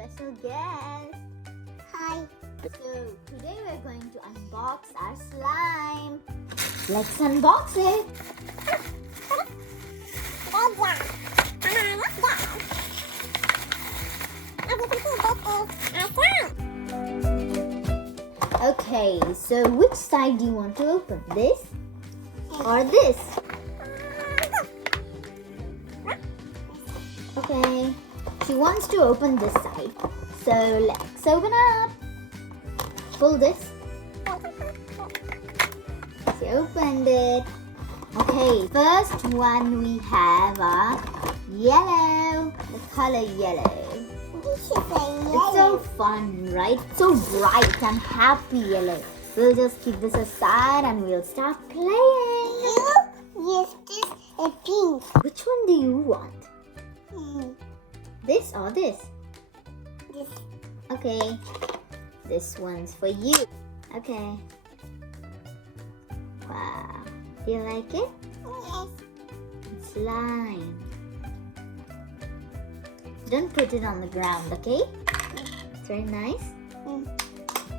special guest. Hi. So today we're going to unbox our slime. Let's unbox it. Okay, so which side do you want to open? This or this? Okay, she wants to open this side. So let's open up. Pull this. She opened it. Okay, first one we have a yellow. The color yellow. This is a It's yellow. so fun, right? So bright and happy yellow. We'll just keep this aside and we'll start playing. Yes, this is pink. Which one do you want? This or this? This. Okay. This one's for you. Okay. Wow. Do you like it? Yes. It's slime. Don't put it on the ground, okay? It's very nice.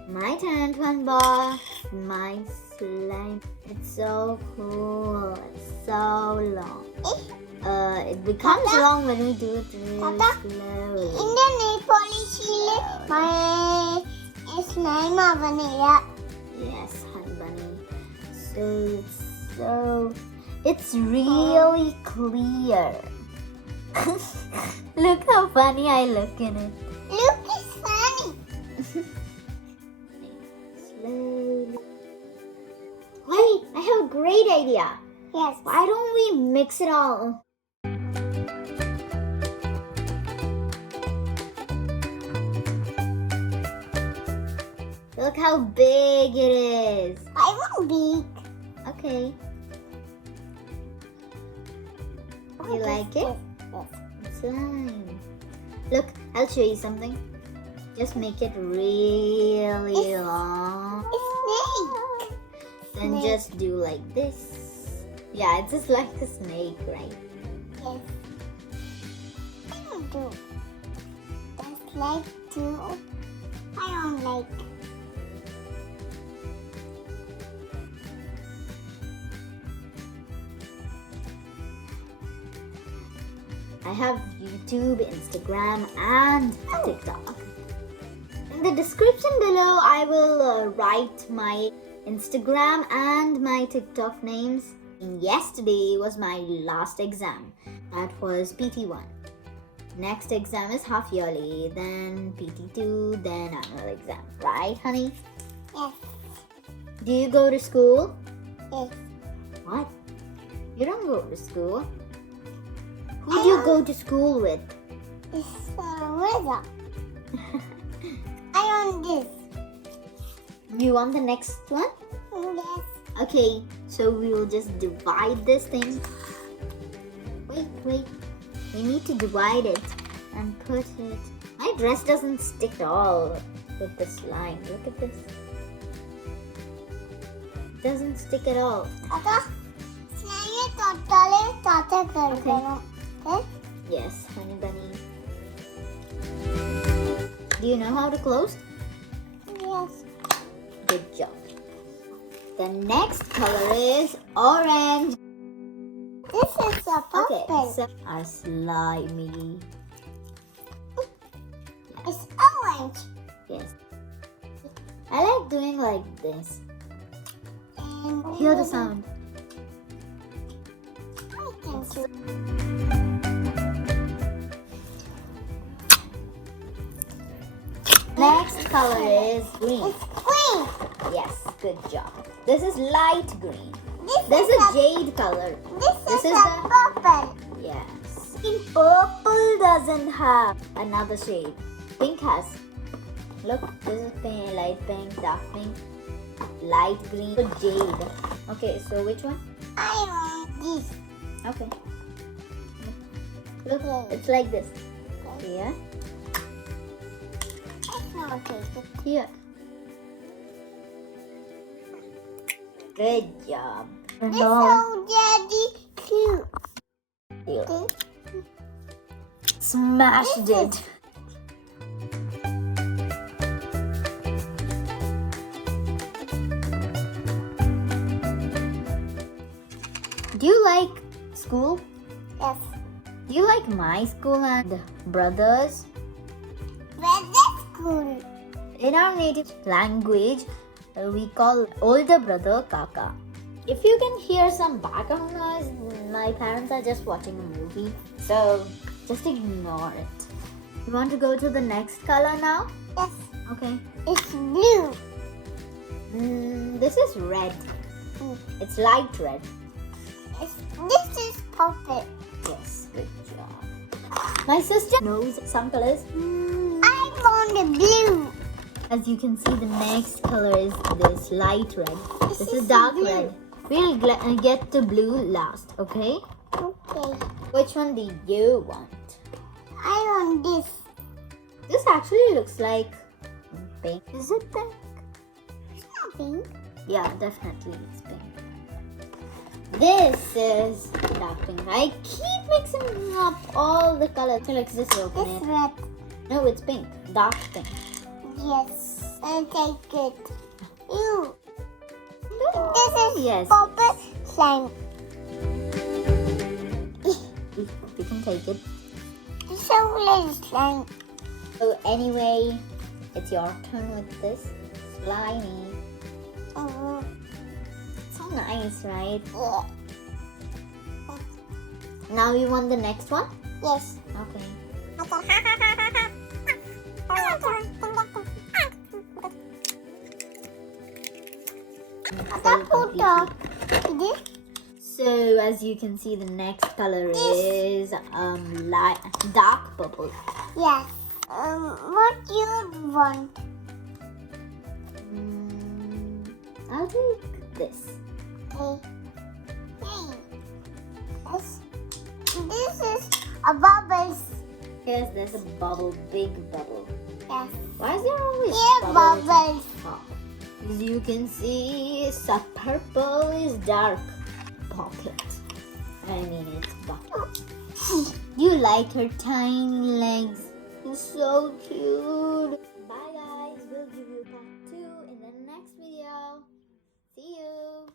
My turn to unbox my slime. It's so cool. It's so long. It becomes Tata? long when we do it really Tata? slowly. In the nail polish, my slime vanilla. Yes, honey bunny. It's really clear. Look how funny I look in it. Look, it's funny. Slowly. Wait, I have a great idea. Yes. Why don't we mix it all? Look how big it is. I want big. Okay. You like it? Yes. Slime. Look, I'll show you something. Just make it really long. It's snake. Then snake. just do like this. Yeah, it's just like a snake, right? Yes. I don't do. Just like to. I don't like. I have YouTube, Instagram, and TikTok. In the description below, I will write my Instagram and my TikTok names. Yesterday was my last exam. That was PT1. Next exam is half yearly, then PT2, then annual exam. Right, honey? Yes. Do you go to school? Yes. What? You don't go to school? Who do you go to school with? It's weather. I want this. You want the next one? Yes. Okay, so we will just divide this thing. Wait. We need to divide it and put it. My dress doesn't stick at all with the slime. Look at this. It doesn't stick at all. Tata, slime totally tata kar dena. Okay? Yes, honey bunny. Do you know how to close? Yes. Good job. The next color is orange. This is a Okay, purple. so our slimy. It's orange. Yes. I like doing like this. And Hear the sound. I can do. Next color is green. It's green. Yes, good job. This is light green. This This is jade color. This is is a purple. Yes. Purple doesn't have another shade. Pink has. Look, this is pink, light pink, dark pink, light green, jade. Okay, so which one? I want this. Okay. Look, it's like this. Here, It's not tasty. here. Good job. This is so daddy cute. Here. Okay. Smashed This it. Do you like school? Yes. Do you like my school and brothers? Where's the school? In our native language, we call older brother Kaka. If you can hear some background noise, my parents are just watching a movie, so just ignore it. You want to go to the next color now? Yes. Okay. It's blue. This is red. Mm. It's light red. This is purple. Yes, good job. My sister knows some colors. I want the blue. As you can see, the next color is this light red. This is is dark blue. red. We'll get to blue last, okay? Okay. Which one do you want? I want this. This actually looks like pink. Is it pink? It's not pink. Yeah, definitely it's pink. This is dark pink. I keep mixing up all the colors. So like this open This it. red. No, it's pink. Dark pink. Yes. I'll take it. Ew. No. This is Yes. purple slime. You can take it. Chocolate slime. So anyway, it's your turn with this slimy. Mhm. So nice, right? Yeah. Now you want the next one? Yes. Okay. So as you can see, the next color is light dark purple. Yes. What you want? I'll take this. Hey. Yes. This is a bubbles. Here's this bubble, big bubble. Yes. Why is there always Yeah, bubbles? bubbles. As you can see, purple is dark pocket. I mean, it's bucket. You like her tiny legs? She's so cute. Bye guys. We'll give you part 2 in the next video. See you.